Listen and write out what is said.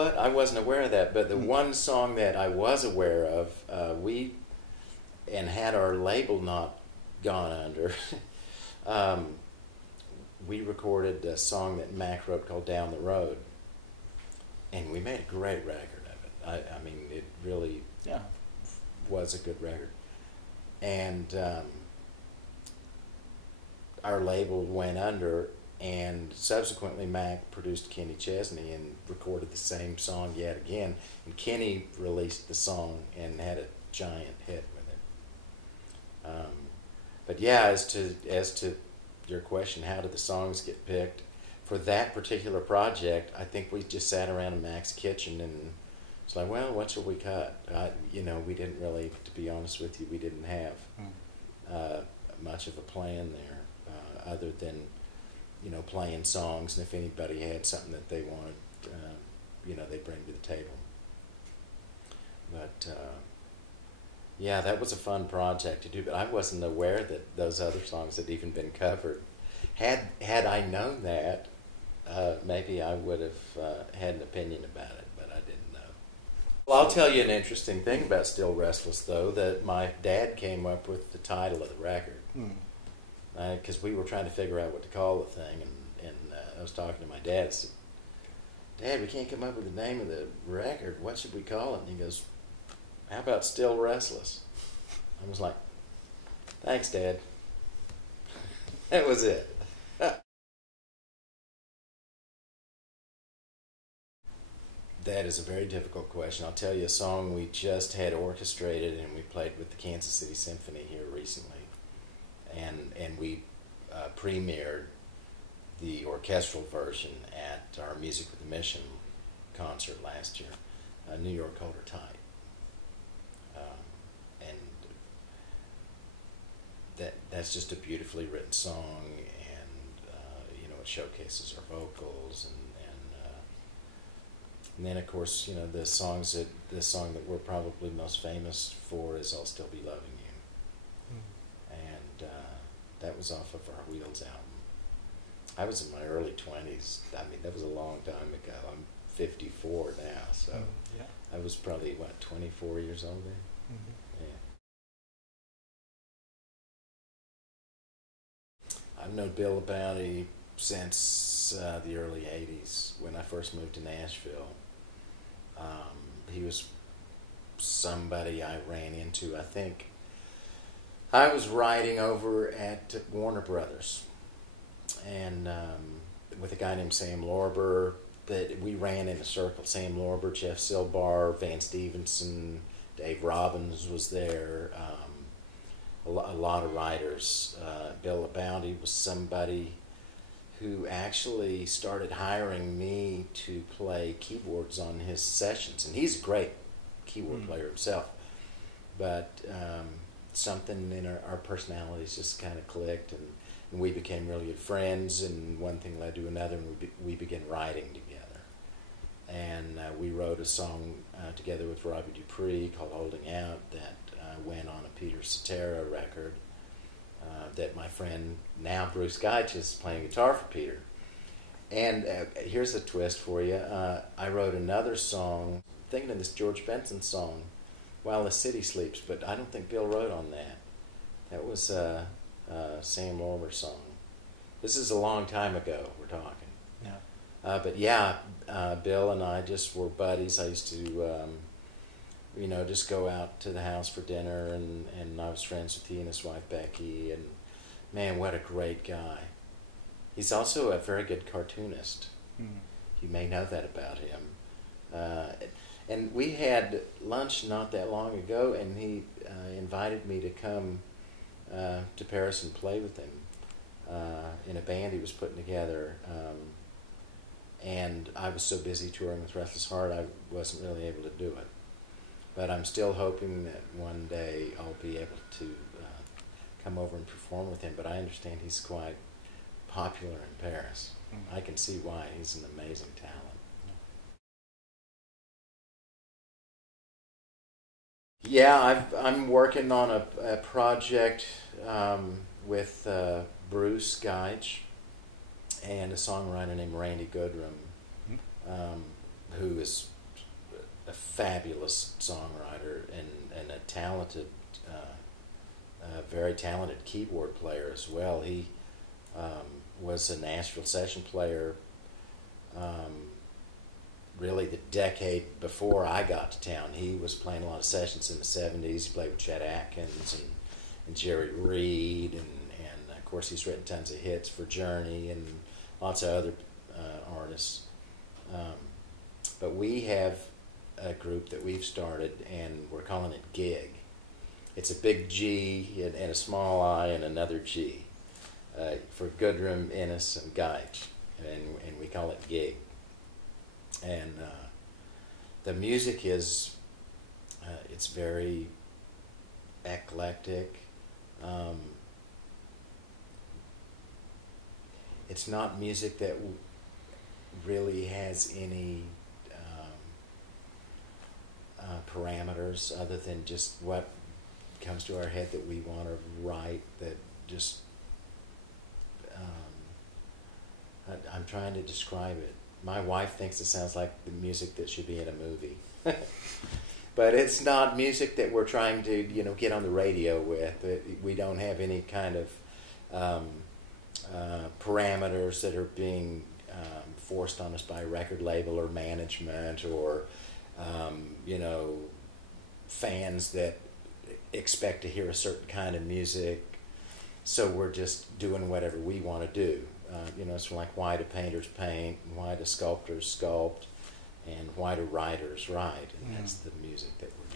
what? I wasn't aware of that. But the one song that I was aware of, and had our label not gone under, we recorded a song that Mac wrote called Down the Road. And we made a great record of it. I mean, it really was a good record. And our label went under, and subsequently Mac produced Kenny Chesney and recorded the same song yet again. And Kenny released the song and had a giant hit with it. But yeah, as to your question, how did the songs get picked? For that particular project, I think we just sat around in Mac's kitchen and it's like, well, what shall we cut? We didn't really, to be honest with you, we didn't have much of a plan there, other than, playing songs, and if anybody had something that they wanted, they'd bring to the table. But yeah, that was a fun project to do, but I wasn't aware that those other songs had even been covered. Had I known that, maybe I would have had an opinion about it, but I didn't know. Well, I'll tell you an interesting thing about Still Restless, though, that my dad came up with the title of the record. Because we were trying to figure out what to call the thing, and I was talking to my dad. I said, Dad, we can't come up with the name of the record. What should we call it? And he goes, how about Still Restless? I was like, thanks, Dad. That was it. That is a very difficult question. I'll tell you a song we just had orchestrated, and we played with the Kansas City Symphony here recently. And we premiered the orchestral version at our Music with a Mission concert last year. New York Hold Her Tight. And that's just a beautifully written song, and it showcases our vocals, and then of course the song that we're probably most famous for is I'll Still Be Loving You. And that was off of our Wheels album. I was in my early 20s. I mean, that was a long time ago. I'm 54 now, so I was probably 24 years old then. Yeah. I've known Bill Bounty since the early 80s when I first moved to Nashville. He was somebody I ran into. I think I was writing over at Warner Brothers, and with a guy named Sam Lorber, that we ran in a circle. Sam Lorber, Jeff Silbar, Van Stevenson, Dave Robbins was there, a lot of writers. Bill Bounty was somebody who actually started hiring me to play keyboards on his sessions, and he's a great keyboard player himself, but something in our personalities just kind of clicked, and we became really good friends, and one thing led to another, and we began writing together. And we wrote a song together with Robbie Dupree called Holding Out that went on a Peter Cetera record that my friend, now Bruce Geitch, is playing guitar for Peter. And here's a twist for you. I wrote another song, thinking of this George Benson song, While the City Sleeps, but I don't think Bill wrote on that. That was Sam Lorber's song. This is a long time ago, we're talking. Yeah. But yeah, Bill and I just were buddies. I used to, just go out to the house for dinner, and I was friends with he and his wife Becky, and man, what a great guy. He's also a very good cartoonist. You may know that about him. And we had lunch not that long ago, and he invited me to come to Paris and play with him in a band he was putting together. And I was so busy touring with Restless Heart, I wasn't really able to do it. But I'm still hoping that one day I'll be able to come over and perform with him. But I understand he's quite popular in Paris. I can see why. He's an amazing talent. Yeah, I'm working on a project with Bruce Geitch and a songwriter named Randy Goodrum. who is a fabulous songwriter and a talented, very talented keyboard player as well. He was a Nashville session player really the decade before I got to town. He was playing a lot of sessions in the 70s. He played with Chet Atkins and Jerry Reed, and of course he's written tons of hits for Journey and lots of other artists. But we have a group that we've started, and we're calling it Gig. It's a big G and a small I and another G for Goodrum, Innis, and Geich, and we call it Gig. And the music is it's very eclectic. It's not music that really has any parameters other than just what comes to our head that we want to write. That just I'm trying to describe it. My wife thinks it sounds like the music that should be in a movie. But it's not music that we're trying to, get on the radio with. We don't have any kind of parameters that are being forced on us by a record label or management or, fans that expect to hear a certain kind of music. So we're just doing whatever we want to do. It's like, why do painters paint, why do sculptors sculpt, and why do writers write? And that's the music that we're